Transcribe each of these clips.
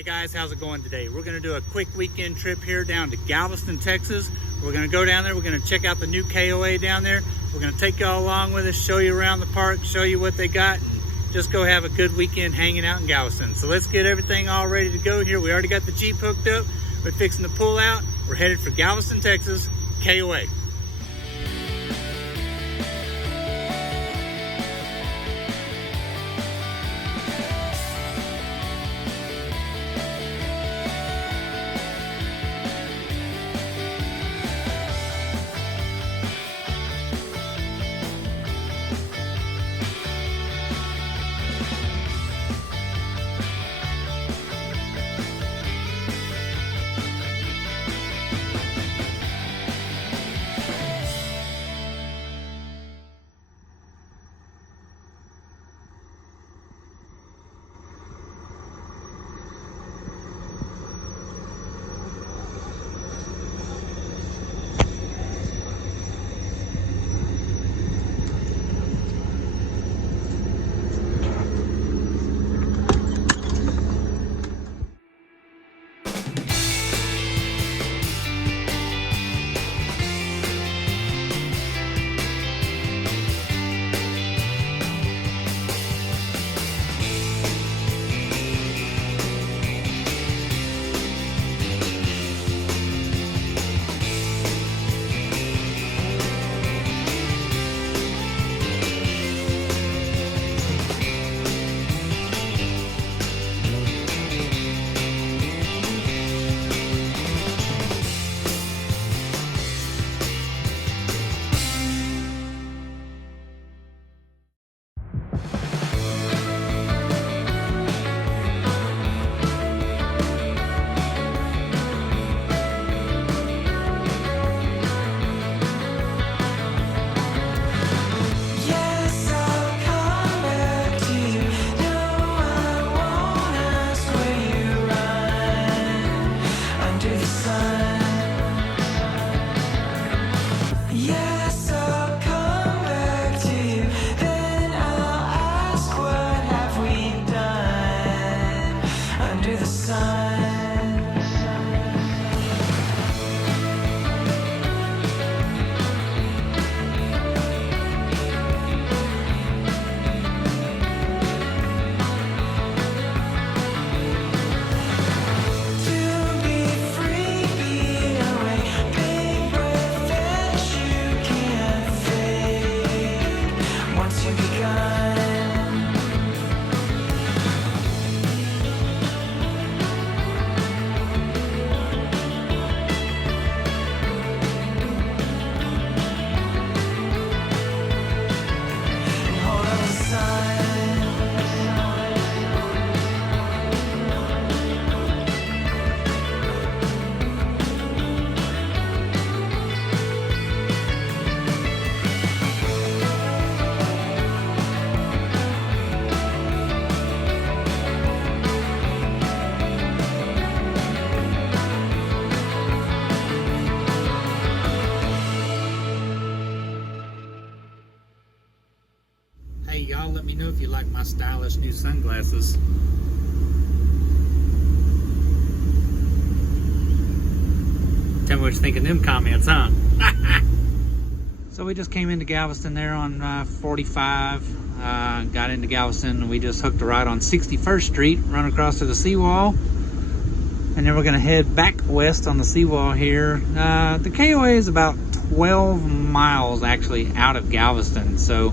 Hey guys, how's it going today? We're gonna do a quick weekend trip here down to Galveston, Texas. We're gonna go down there, we're gonna check out the new KOA down there. We're gonna take y'all along with us, show you around the park, show you what they got, and just go have a good weekend hanging out in Galveston. So let's get everything all ready to go here. We already got the Jeep hooked up. We're fixing to pull out. We're headed for Galveston, Texas, KOA. Hey y'all, let me know if you like my stylish new sunglasses. Tell me what you think of them comments, huh? So we just came into Galveston there on 45, got into Galveston, and we just hooked a ride on 61st Street, run across to the seawall, and then we're gonna head back west on the seawall here. The KOA is about 12 miles actually out of Galveston, so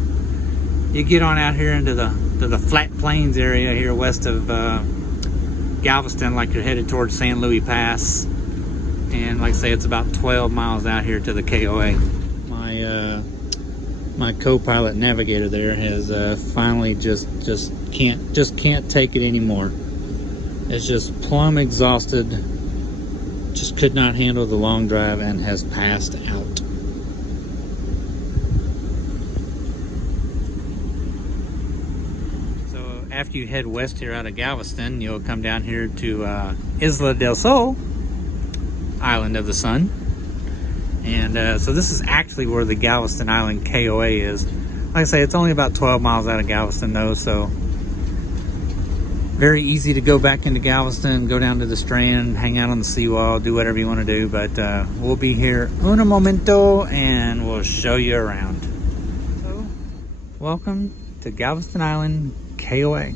you get on out here into the flat plains area here west of Galveston, like you're headed towards San Luis Pass, and like I say, it's about 12 miles out here to the KOA. My co-pilot navigator there has finally just can't take it anymore. It's just plumb exhausted, just could not handle the long drive and has passed out. After you head west here out of Galveston, you'll come down here to Isla del Sol, Island of the Sun. And so this is actually where the Galveston Island KOA is. Like I say, it's only about 12 miles out of Galveston though, so Very easy to go back into Galveston, go down to the Strand, hang out on the seawall, do whatever you want to do. But we'll be here un momento and we'll show you around. So, welcome to Galveston Island KOA.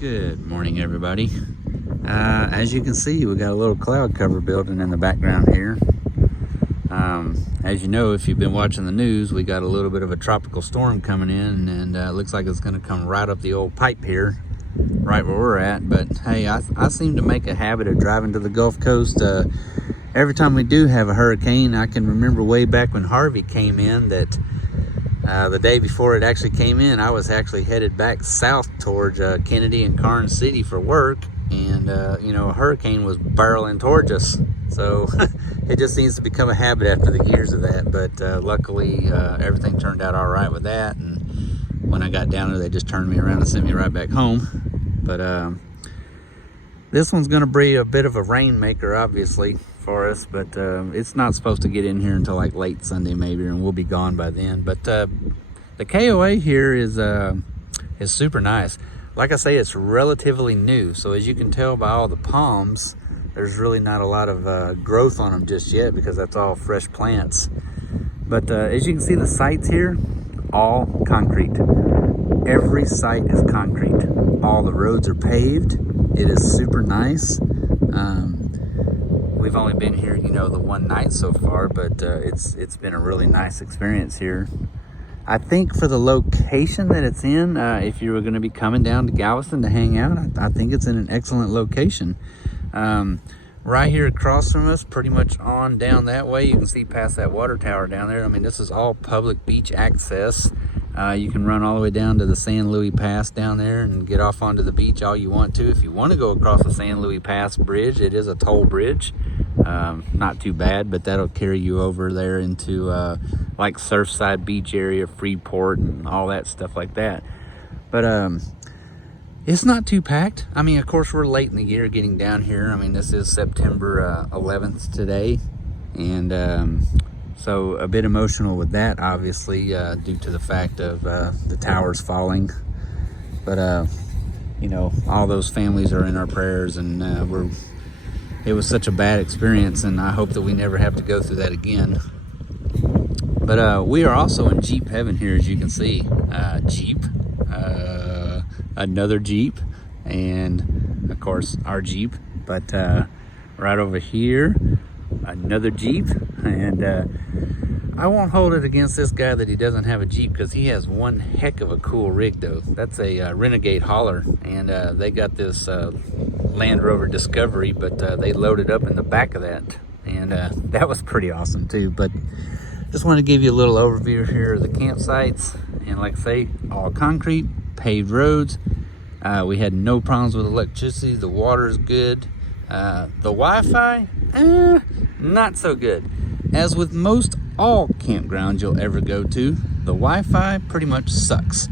Good morning, everybody. As you can see, we got a little cloud cover building in the background here. As you know, if you've been watching the news, we got a little bit of a tropical storm coming in, and it looks like it's going to come right up the old pipe here, right where we're at. But hey, I seem to make a habit of driving to the Gulf Coast. Every time we do have a hurricane, I can remember way back when Harvey came in that the day before it actually came in, I was actually headed back south towards Kennedy and Karnes City for work, and you know, a hurricane was barreling towards us. So it just seems to become a habit after the years of that. But luckily, everything turned out all right with that. And when I got down there, they just turned me around and sent me right back home. But this one's going to be a bit of a rainmaker, obviously, for us, but it's not supposed to get in here until like late Sunday maybe, and we'll be gone by then. But the KOA here is super nice. Like I say, it's relatively new, so as you can tell by all the palms, there's really not a lot of growth on them just yet, because that's all fresh plants. But as you can see, the sites here, all concrete. Every site is concrete. All the roads are paved. It is super nice. We've only been here, you know, the one night so far, but it's been a really nice experience here. I think for the location that it's in, if you were going to be coming down to Galveston to hang out, I think it's in an excellent location. Right here across from us, pretty much on down that way, you can see past that water tower down there. I mean, this is all public beach access. You can run all the way down to the San Luis Pass down there and get off onto the beach all you want to. If you want to go across the San Luis Pass bridge, it is a toll bridge. Not too bad, but that'll carry you over there into like Surfside Beach area, Freeport, and all that stuff like that. But it's not too packed. I mean, of course, we're late in the year getting down here. I mean, this is September 11th today, and so a bit emotional with that, obviously, due to the fact of the towers falling. But you know, all those families are in our prayers, and it was such a bad experience, and I hope that we never have to go through that again. But we are also in Jeep heaven here, as you can see. Jeep, another Jeep, and of course our Jeep. But right over here, another Jeep. And I won't hold it against this guy that he doesn't have a Jeep, because he has one heck of a cool rig though. That's a Renegade hauler, and they got this Land Rover Discovery, but they loaded up in the back of that, and that was pretty awesome too. But just want to give you a little overview here of the campsites, and like I say, all concrete, paved roads. We had no problems with electricity. The water is good. The Wi-Fi, not so good. As with most all campgrounds you'll ever go to, the Wi-Fi pretty much sucks.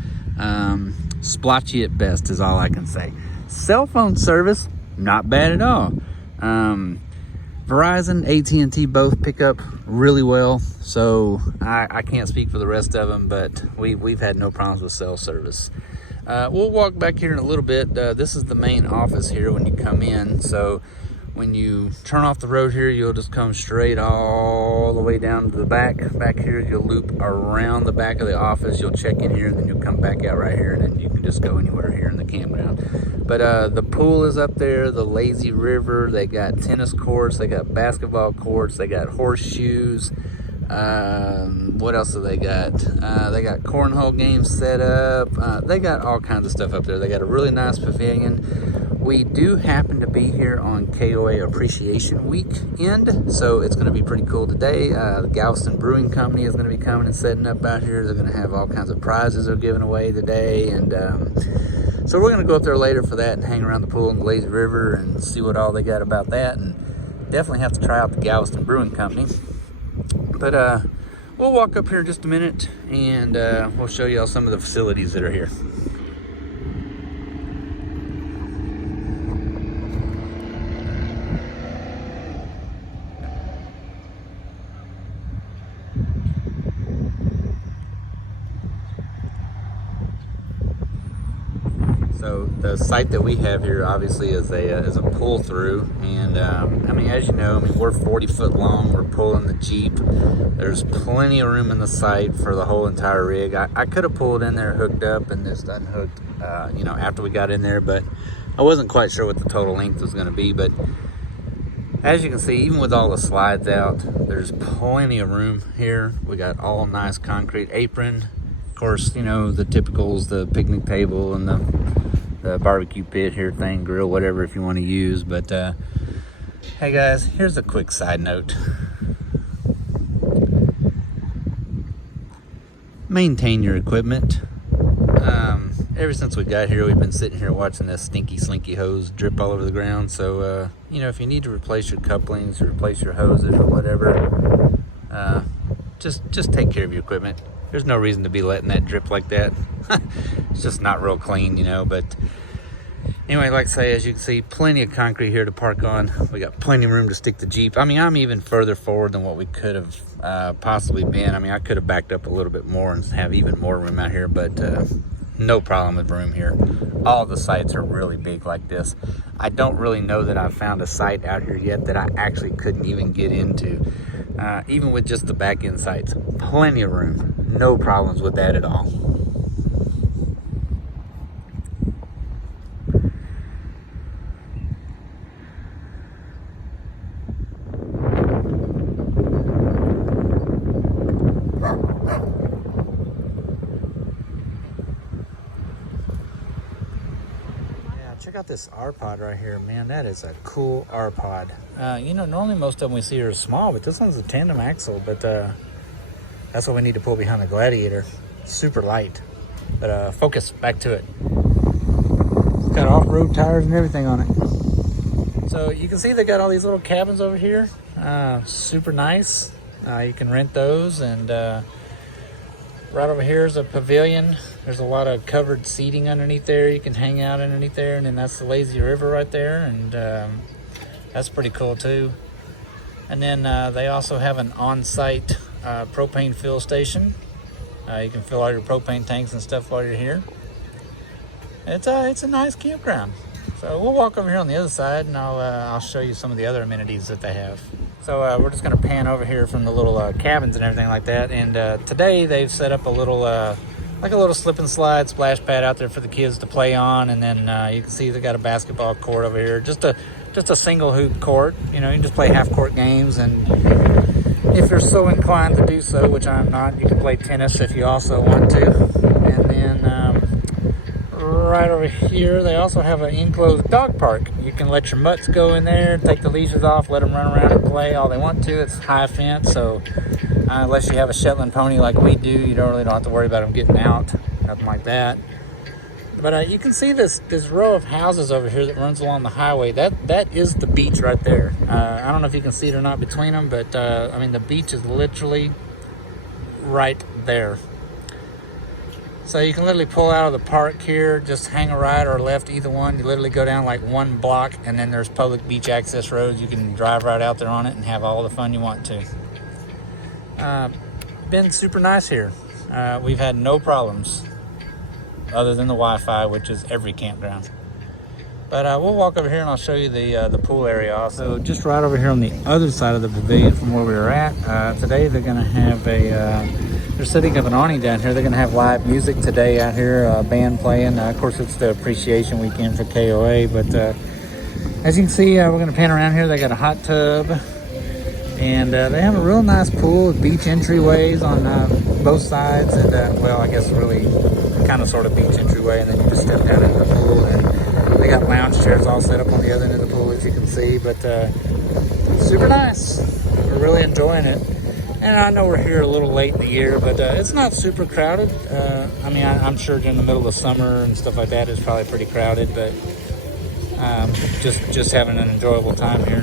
Splotchy at best is all I can say. Cell phone service, not bad at all. Verizon, AT&T both pick up really well, so I can't speak for the rest of them, but we've had no problems with cell service. We'll walk back here in a little bit. This is the main office here when you come in, so when you turn off the road here, you'll just come straight all the way down to the back. Back here, you'll loop around the back of the office. You'll check in here, and then you'll come back out right here, and then you can just go anywhere here in the campground. But the pool is up there, the lazy river. They got tennis courts, they got basketball courts, they got horseshoes. What else have they got? They got cornhole games set up. They got all kinds of stuff up there. They got a really nice pavilion. We do happen to be here on KOA Appreciation Weekend, so it's going to be pretty cool today. The Galveston Brewing Company is going to be coming and setting up out here. They're going to have all kinds of prizes they're giving away today, and so we're going to go up there later for that and hang around the pool in the lazy river and see what all they got about that, and definitely have to try out the Galveston Brewing Company. But we'll walk up here in just a minute, and we'll show you all some of the facilities that are here. So the site that we have here obviously is a pull through, and I mean, as you know, I mean, we're 40 foot long. We're pulling the Jeep. There's plenty of room in the site for the whole entire rig. I could have pulled in there, hooked up, and just unhooked, you know, after we got in there, but I wasn't quite sure what the total length was going to be. But as you can see, even with all the slides out, there's plenty of room here. We got all nice concrete apron. Of course, you know, the typicals, the picnic table and the barbecue pit here thing, grill, whatever, if you want to use. But hey guys, here's a quick side note. Maintain your equipment. Ever since we got here, we've been sitting here watching this stinky slinky hose drip all over the ground. So you know, if you need to replace your couplings or replace your hoses or whatever, just take care of your equipment. There's no reason to be letting that drip like that. It's just not real clean, you know. But anyway, like I say, as you can see, plenty of concrete here to park on. We got plenty of room to stick the Jeep. I mean, I'm even further forward than what we could have possibly been. I mean, I could have backed up a little bit more and have even more room out here, but no problem with room here. All the sites are really big like this. I don't really know that I've found a site out here yet that I actually couldn't even get into. Even with just the back end sites, plenty of room, no problems with that at all. Check out this R-Pod right here, man. That is a cool R-Pod. You know, normally most of them we see are small, but this one's a tandem axle. But that's what we need to pull behind the Gladiator. Super light. But focus, back to it. It's got off-road tires and everything on it. So you can see they got all these little cabins over here. Super nice. You can rent those, and right over here is a pavilion. There's a lot of covered seating underneath there. You can hang out underneath there, and then that's the lazy river right there, and that's pretty cool too. And then they also have an on-site propane fill station. You can fill all your propane tanks and stuff while you're here. It's a nice campground. So we'll walk over here on the other side, and I'll show you some of the other amenities that they have. So we're just going to pan over here from the little cabins and everything like that. And today they've set up a little, like a little slip and slide splash pad out there for the kids to play on. And then you can see they got a basketball court over here, just a single hoop court. You know, you can just play half court games. And if you're so inclined to do so, which I'm not, you can play tennis if you also want to. And then right over here, they also have an enclosed dog park. You can let your mutts go in there, take the leashes off, let them run around and play all they want to. It's high fence, so unless you have a Shetland pony like we do, you don't have to worry about them getting out, nothing like that. But you can see this row of houses over here that runs along the highway. That is the beach right there. I don't know if you can see it or not between them, but I mean, the beach is literally right there. So you can literally pull out of the park here, just hang a right or a left, either one. You literally go down like one block, and then there's public beach access roads. You can drive right out there on it and have all the fun you want to. Been super nice here. We've had no problems other than the Wi-Fi, which is every campground. But we'll walk over here and I'll show you the pool area also. Just right over here on the other side of the pavilion from where we were at. Today they're going to have they're setting up an awning down here. They're going to have live music today out here, band playing. Of course, it's the appreciation weekend for KOA. But as you can see, we're going to pan around here. They got a hot tub. And they have a real nice pool with beach entryways on both sides. And well, I guess really kind of sort of beach entryway. And then you just step down into the pool. And they got lounge chairs all set up on the other end of the pool, as you can see. But super nice. We're really enjoying it. And I know we're here a little late in the year, but it's not super crowded. I mean, I'm sure during the middle of summer and stuff like that, it's probably pretty crowded, but just having an enjoyable time here.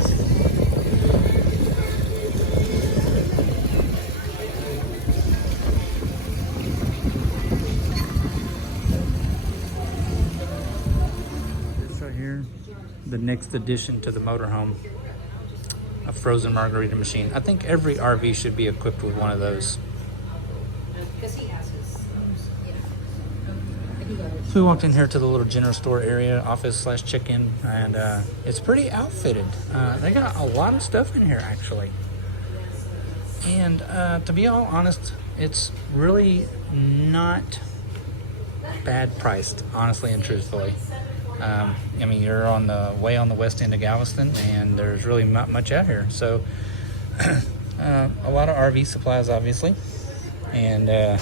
This right here, the next addition to the motorhome. A frozen margarita machine. I think every RV should be equipped with one of those. Because he has his, yeah. So we walked in here to the little general store area, office slash chicken, and it's pretty outfitted. They got a lot of stuff in here, actually. And to be all honest, it's really not bad priced, honestly and truthfully. I mean, you're way on the west end of Galveston, and there's really not much out here. So a lot of RV supplies, obviously, and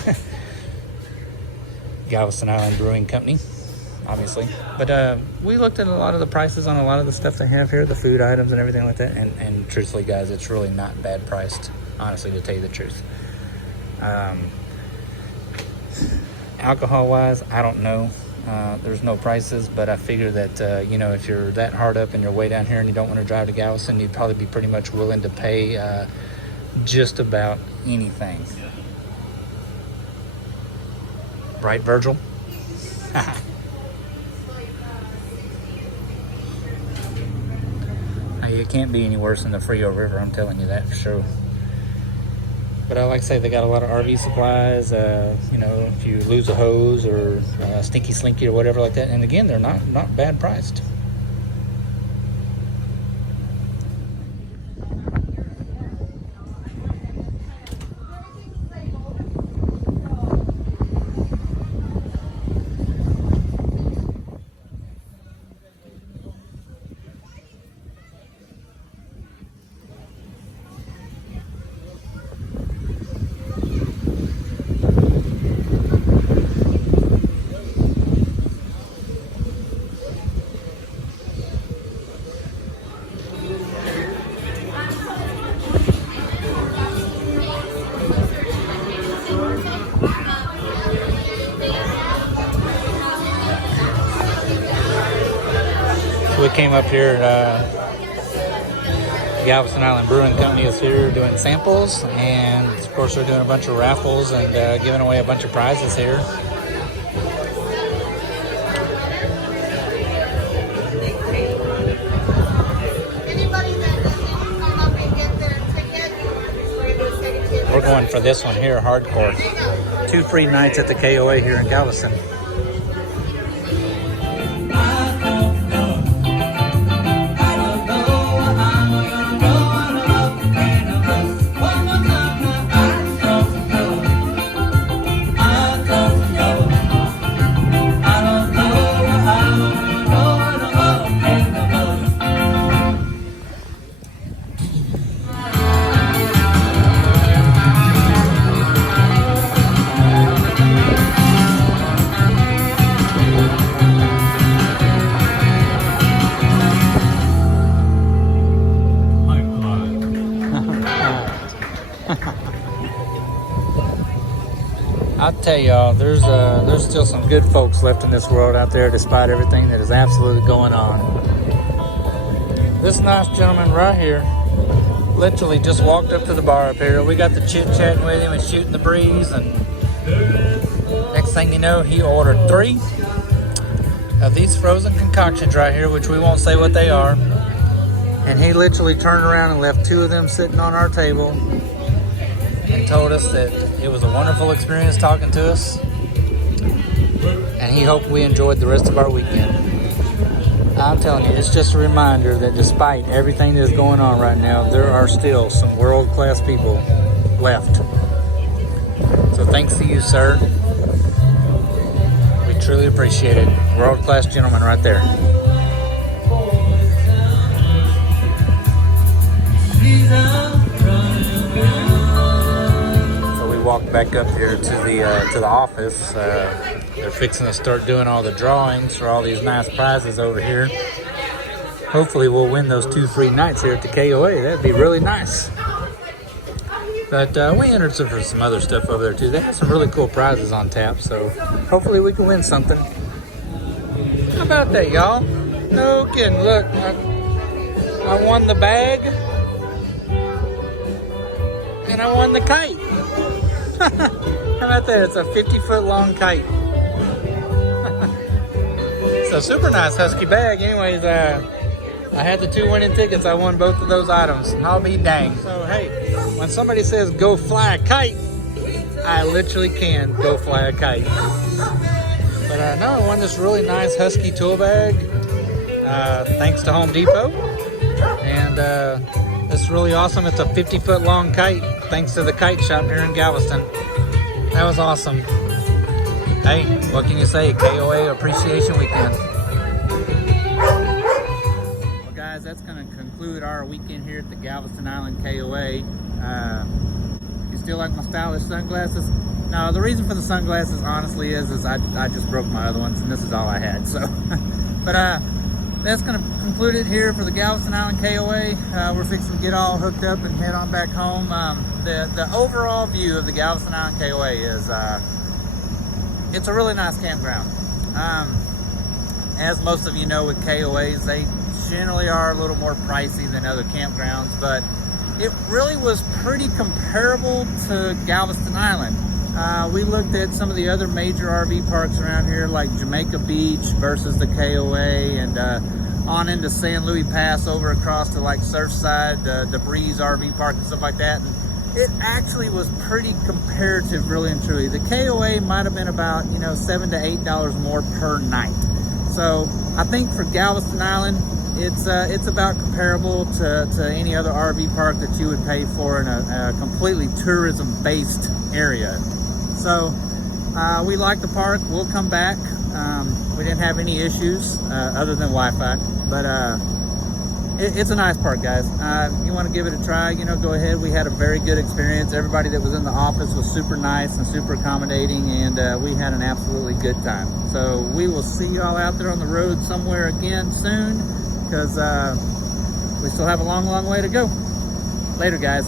Galveston Island Brewing Company, obviously. But we looked at a lot of the prices on a lot of the stuff they have here, the food items and everything like that, and truthfully, guys, it's really not bad priced, honestly, to tell you the truth. Alcohol-wise, I don't know. There's no prices, but I figure that, you know, if you're that hard up and you're way down here and you don't want to drive to Galveston, you'd probably be pretty much willing to pay just about anything. Right, Virgil? You can't be any worse than the Frio River, I'm telling you that for sure. But I like to say they got a lot of RV supplies, you know, if you lose a hose or stinky slinky or whatever like that. And again, they're not bad priced. We came up here, Galveston Island Brewing Company is here doing samples, and of course they're doing a bunch of raffles and giving away a bunch of prizes here. We're going for this one here, hardcore. 2 free nights at the KOA here in Galveston. I'll tell y'all, there's still some good folks left in this world out there, despite everything that is absolutely going on. This nice gentleman right here literally just walked up to the bar up here. We got the chit-chatting with him and shooting the breeze, and next thing you know, he ordered 3 of these frozen concoctions right here, which we won't say what they are. And he literally turned around and left 2 of them sitting on our table and told us that it was a wonderful experience talking to us, and he hoped we enjoyed the rest of our weekend. I'm telling you, it's just a reminder that despite everything that's going on right now, there are still some world-class people left. So thanks to you, sir. We truly appreciate it. World-class gentleman right there. Walk back up here to the office. They're fixing to start doing all the drawings for all these nice prizes over here. Hopefully we'll win those 2 free nights here at the KOA. That'd be really nice. But we entered for some other stuff over there too. They have some really cool prizes on tap, so hopefully we can win something. How about that, y'all? No kidding. Look, I won the bag and I won the kite. How about that? It's a 50-foot long kite. It's a super nice husky bag. Anyways, I had the 2 winning tickets. I won both of those items. I'll be dang. So hey, when somebody says go fly a kite, I literally can go fly a kite. But But no, I won this really nice Husky tool bag, thanks to Home Depot. And it's really awesome. It's a 50-foot long kite, thanks to the kite shop here in Galveston. That was awesome. Hey, what can you say? KOA Appreciation Weekend. Well, guys, that's going to conclude our weekend here at the Galveston Island KOA. You still like my stylish sunglasses? No, the reason for the sunglasses, honestly, is I just broke my other ones, and this is all I had. So, but that's going to conclude it here for the Galveston Island KOA. We're fixing to get all hooked up and head on back home. The overall view of the Galveston Island KOA is it's a really nice campground. As most of you know, with KOAs, they generally are a little more pricey than other campgrounds, but it really was pretty comparable to Galveston Island. We looked at some of the other major RV parks around here, like Jamaica Beach versus the KOA, and on into San Luis Pass over across to like Surfside, the Breeze RV Park and stuff like that. And it actually was pretty comparative, really and truly. The KOA might have been about, you know, $7 to $8 more per night. So I think for Galveston Island, it's about comparable to any other RV park that you would pay for in a completely tourism-based area. So we like the park. We'll come back. We didn't have any issues other than Wi-Fi, but it's a nice park, guys. You want to give it a try, you know, go ahead. We had a very good experience. Everybody that was in the office was super nice and super accommodating, and we had an absolutely good time. So we will see you all out there on the road somewhere again soon, because we still have a long, long way to go. Later, guys.